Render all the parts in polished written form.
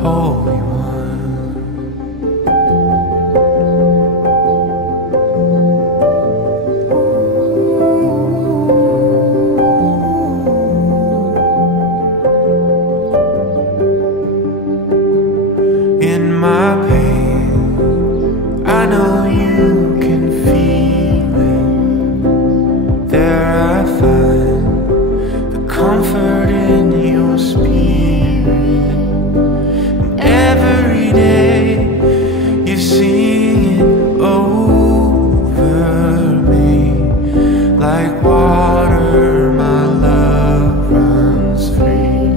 Holy One. In my pain, I know you can feel it. There I find the comfort in your spirit. And every day you sing it over me. Like water, my love runs free.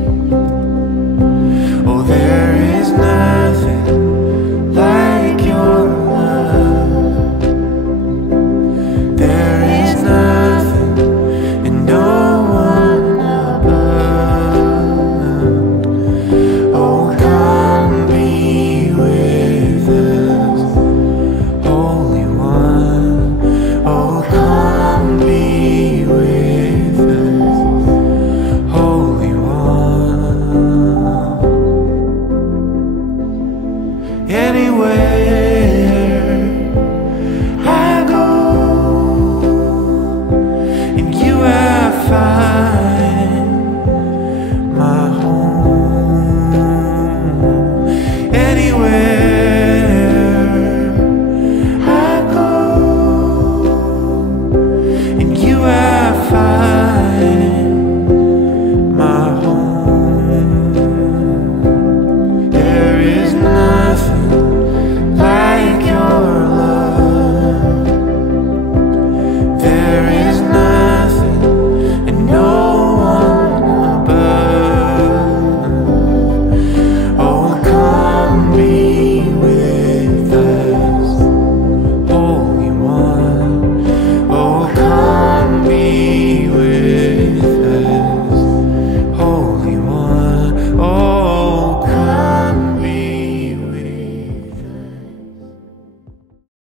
Oh, there is nothing like your love. There is nothing and no one above. Oh, come be with us, Holy One. Oh, come be with us, Holy One. Anywhere